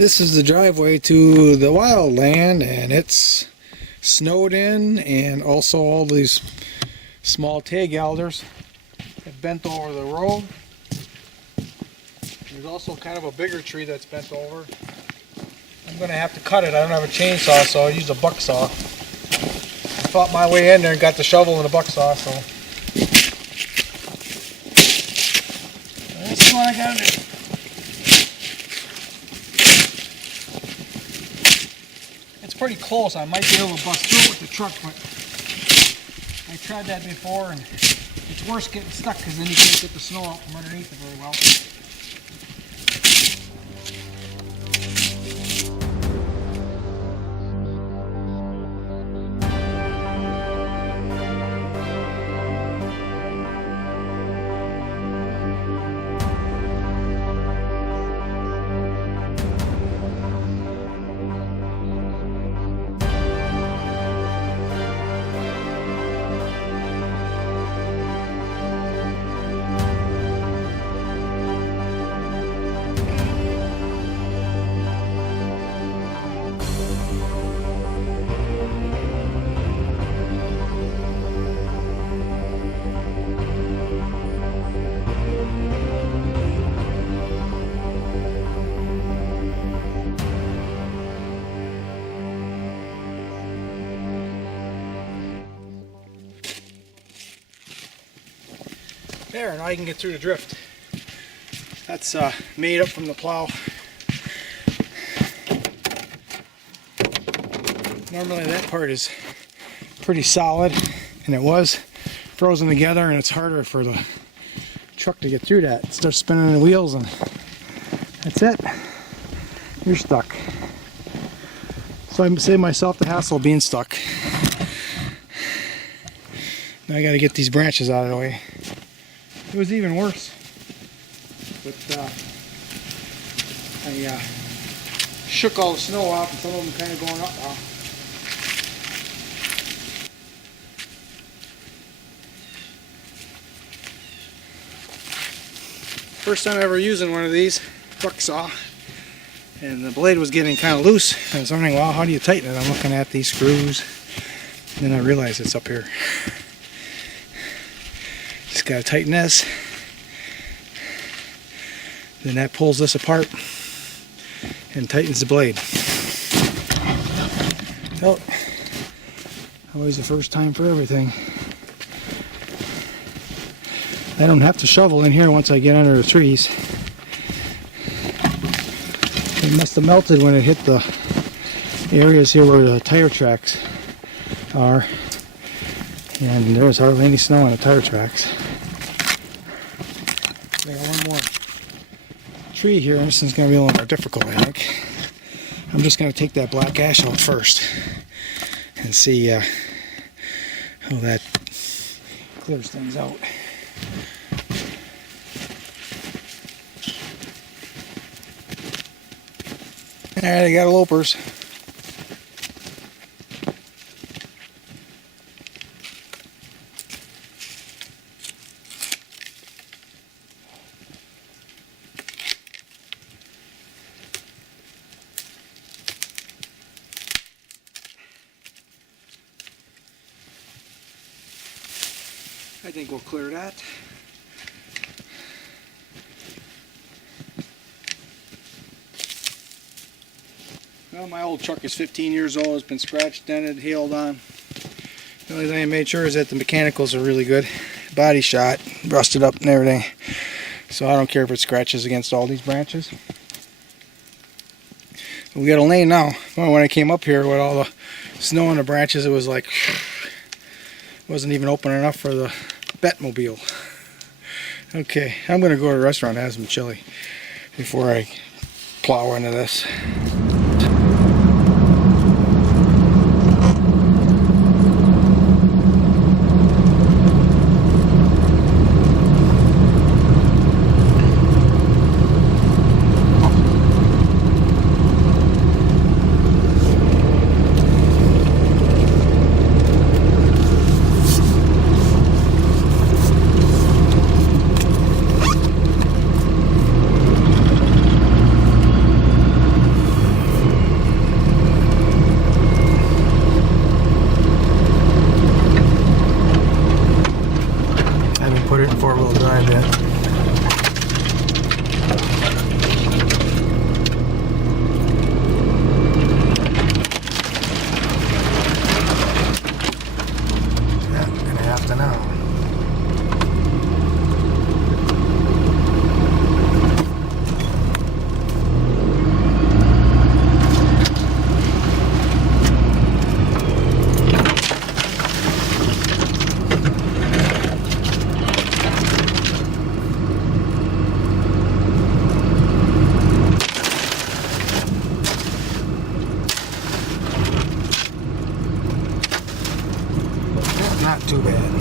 This is the driveway to the wildland, and it's snowed in, and also all these small tag alders have bent over the road. There's also kind of a bigger tree that's bent over. I'm going to have to cut it. I don't have a chainsaw, so I'll use a buck saw. I fought my way in there and got the shovel and the buck saw, so this is what I got to do. It's pretty close. I might be able to bust through it with the truck, but I tried that before, and it's worse getting stuck because then you can't get the snow out from underneath it very well. There, now you can get through the drift. That's made up from the plow. Normally that part is pretty solid, and it was frozen together, and it's harder for the truck to get through that. It starts spinning the wheels, and that's it. You're stuck. So I saved myself the hassle of being stuck. Now I got to get these branches out of the way. It was even worse, but I shook all the snow off, and some of them kind of going up now. First time ever using one of these buck saw, and the blade was getting kind of loose. I was wondering, well, how do you tighten it? I'm looking at these screws, and then I realized it's up here. Just got to tighten this, then that pulls this apart and tightens the blade. Oh, always the first time for everything. I don't have to shovel in here once I get under the trees. It must have melted when it hit the areas here where the tire tracks are, and there's hardly any snow on the tire tracks. I got one more tree here. This is going to be a little more difficult, I think. I'm just going to take that black ash out first and see how that clears things out. Alright, I got lopers. I think we'll clear that. Well, my old truck is 15 years old. It's been scratched, dented, hailed on. The only thing I made sure is that the mechanicals are really good. Body shot, rusted up and everything. So I don't care if it scratches against all these branches. We got a lane now. Well, when I came up here with all the snow on the branches, it was like, wasn't even open enough for the Batmobile. Okay, I'm going to go to the restaurant and have some chili before I plow into this. too bad.